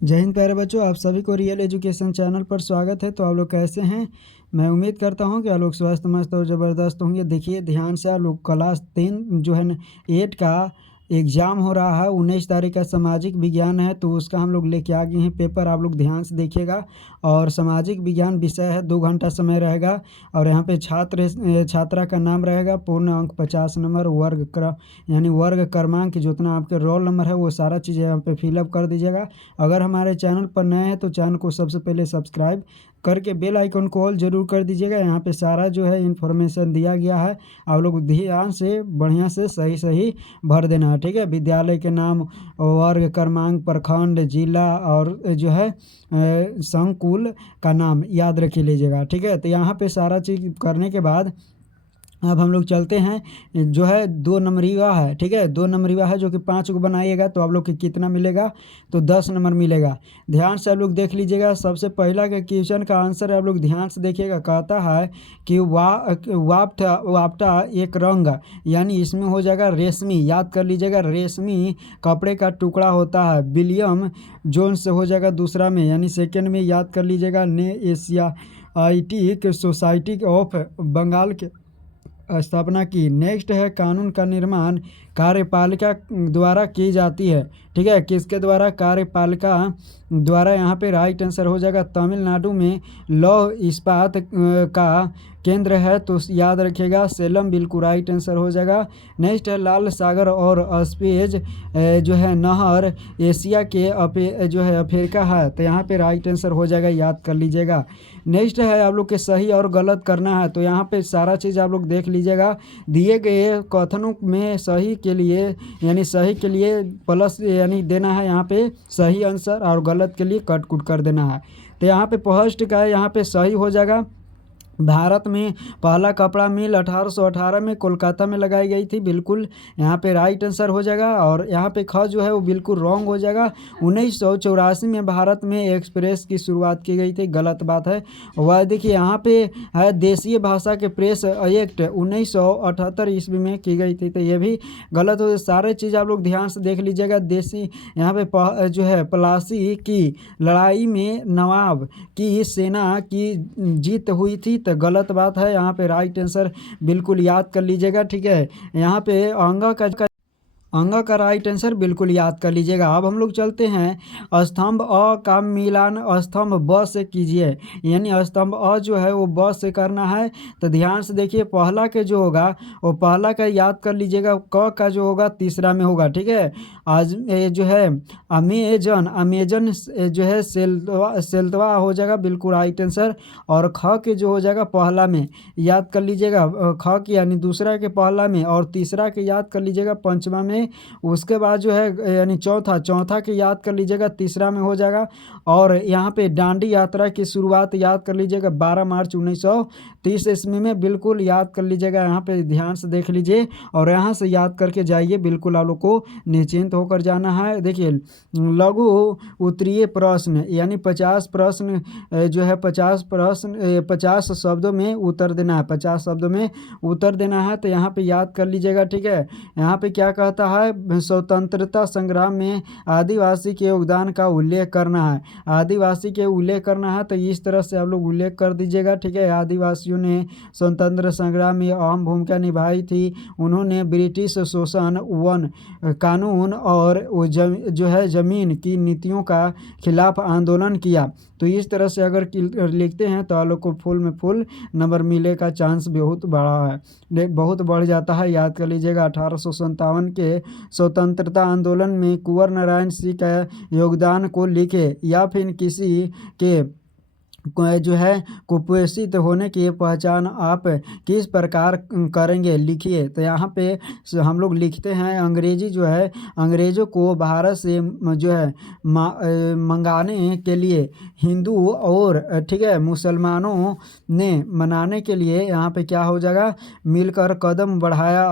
जय हिंद प्यारे बच्चों, आप सभी को रियल एजुकेशन चैनल पर स्वागत है। तो आप लोग कैसे हैं? मैं उम्मीद करता हूं कि आप लोग स्वस्थ मस्त और ज़बरदस्त होंगे। देखिए ध्यान से, आप लोग क्लास 3 जो है ना 8 का एग्ज़ाम हो रहा है। 19 तारीख का सामाजिक विज्ञान है, तो उसका हम लोग लेके आ गए हैं पेपर। आप लोग ध्यान से देखिएगा। और सामाजिक विज्ञान विषय है, 2 घंटा समय रहेगा। और यहाँ पे छात्रा का नाम रहेगा, पूर्ण अंक 50 नंबर, यानी वर्ग क्रमांक जितना आपके रोल नंबर है वो सारा चीज़ यहाँ पे फिलअप कर दीजिएगा। अगर हमारे चैनल पर नए हैं तो चैनल को सबसे पहले सब्सक्राइब करके बेल आइकन को ऑल ज़रूर कर दीजिएगा। यहाँ पे सारा जो है इन्फॉर्मेशन दिया गया है, आप लोग ध्यान से बढ़िया से सही सही भर देना है। ठीक है, विद्यालय के नाम, वर्ग क्रमांक, प्रखंड, जिला और जो है संकुल का नाम याद रख लीजिएगा। ठीक है, तो यहाँ पे सारा चीज़ करने के बाद अब हम लोग चलते हैं। जो है 2 नंबरीवा है। ठीक है, 2 नंबरीवा है जो कि 5 को बनाइएगा तो आप लोग को कितना मिलेगा, तो 10 नंबर मिलेगा। ध्यान से आप लोग देख लीजिएगा। सबसे पहला के क्वेश्चन का आंसर आप लोग ध्यान से देखिएगा। कहता है कि वाप्टा एक रंग, यानी इसमें हो जाएगा रेशमी। याद कर लीजिएगा, रेशमी कपड़े का टुकड़ा होता है। विलियम जोन्स हो जाएगा दूसरा में, यानी सेकेंड में। याद कर लीजिएगा, ने एशियाटिक सोसाइटी ऑफ बंगाल के स्थापना की। नेक्स्ट है, कानून का निर्माण कार्यपालिका द्वारा की जाती है। ठीक है, किसके द्वारा? कार्यपालिका द्वारा। यहाँ पे राइट आंसर हो जाएगा तमिलनाडु में लौह इस्पात का केंद्र है, तो याद रखिएगा सेलम, बिल्कुल राइट आंसर हो जाएगा। नेक्स्ट है, लाल सागर और स्पेज जो है नहर एशिया के जो है अफ्रीका है, तो यहाँ पे राइट आंसर हो जाएगा, याद कर लीजिएगा। नेक्स्ट है, आप लोग के सही और गलत करना है, तो यहाँ पे सारा चीज़ आप लोग देख लीजिएगा। दिए गए कथनों में सही के लिए, यानी सही के लिए प्लस यानी देना है यहाँ पे सही आंसर, और गलत के लिए कट कुट कर देना है। तो यहाँ पे फर्स्ट का है, यहाँ पे सही हो जाएगा। भारत में पहला कपड़ा मिल 1818 में कोलकाता में लगाई गई थी, बिल्कुल यहाँ पे राइट आंसर हो जाएगा। और यहाँ पे ख जो है वो बिल्कुल रॉन्ग हो जाएगा। 1984 में भारत में एक्सप्रेस की शुरुआत की गई थी, गलत बात है। वह देखिए यहाँ पे है, देशीय भाषा के प्रेस एक्ट 1978 ईस्वी में की गई थी, तो ये भी गलत हो। सारे चीज़ आप लोग ध्यान से देख लीजिएगा। देसी यहाँ पे जो है प्लासी की लड़ाई में नवाब की सेना की जीत हुई थी, तो गलत बात है। यहाँ पे राइट आंसर बिल्कुल याद कर लीजिएगा। ठीक है, यहाँ पे अंगा का राइट आंसर बिल्कुल याद कर लीजिएगा। अब हम लोग चलते हैं, स्तंभ अ का मिलान स्तंभ ब से कीजिए, यानी स्तंभ अ जो है वो ब से करना है। तो ध्यान से देखिए, पहला के जो होगा वो पहला का याद कर लीजिएगा, क का जो होगा तीसरा में होगा। ठीक है, आज जो है अमेजन जो है सेल्तवा हो जाएगा, बिल्कुल राइट आंसर। और ख के जो हो जाएगा पहला में, याद कर लीजिएगा, ख की यानी दूसरा के पहला में, और तीसरा के याद कर लीजिएगा पंचमा में। उसके बाद जो है यानी चौथा के याद कर लीजिएगा तीसरा में हो जाएगा। और यहाँ पे डांडी यात्रा की शुरुआत याद कर लीजिएगा 12 मार्च 1930 ईस्वी में, बिल्कुल याद कर लीजिएगा। यहाँ पे ध्यान से देख लीजिए और यहाँ से याद करके जाइए, बिल्कुल आप लोग को निश्चिंत होकर जाना है। देखिए, लघु उत्तरीय प्रश्न, यानी 50 प्रश्न जो है 50 प्रश्न 50 शब्दों में उत्तर देना है, 50 शब्दों में उत्तर देना है। तो यहाँ पे याद कर लीजिएगा। ठीक है, यहाँ पे क्या कहता है, स्वतंत्रता संग्राम में आदिवासी के योगदान का उल्लेख करना है। आदिवासी के उल्लेख करना है, तो इस तरह से आप लोग उल्लेख कर दीजिएगा। ठीक है, आदिवासियों ने स्वतंत्र संग्राम में अहम भूमिका निभाई थी। उन्होंने ब्रिटिश शोषण, वन कानून और जो है ज़मीन की नीतियों का खिलाफ आंदोलन किया। तो इस तरह से अगर लिखते हैं तो आप लोग को फुल में फुल नंबर मिले का चांस बहुत बड़ा है, बहुत बढ़ जाता है। याद कर लीजिएगा, 1857 के स्वतंत्रता आंदोलन में कुंवर नारायण सिंह का योगदान को लिखे, या फिर किसी के जो है कुपोषित होने की पहचान आप किस प्रकार करेंगे, लिखिए। तो यहाँ पे हम लोग लिखते हैं, अंग्रेजी जो है अंग्रेज़ों को भारत से जो है मंगाने के लिए हिंदू और ठीक है मुसलमानों ने मनाने के लिए यहाँ पे क्या हो जाएगा, मिलकर कदम बढ़ाया।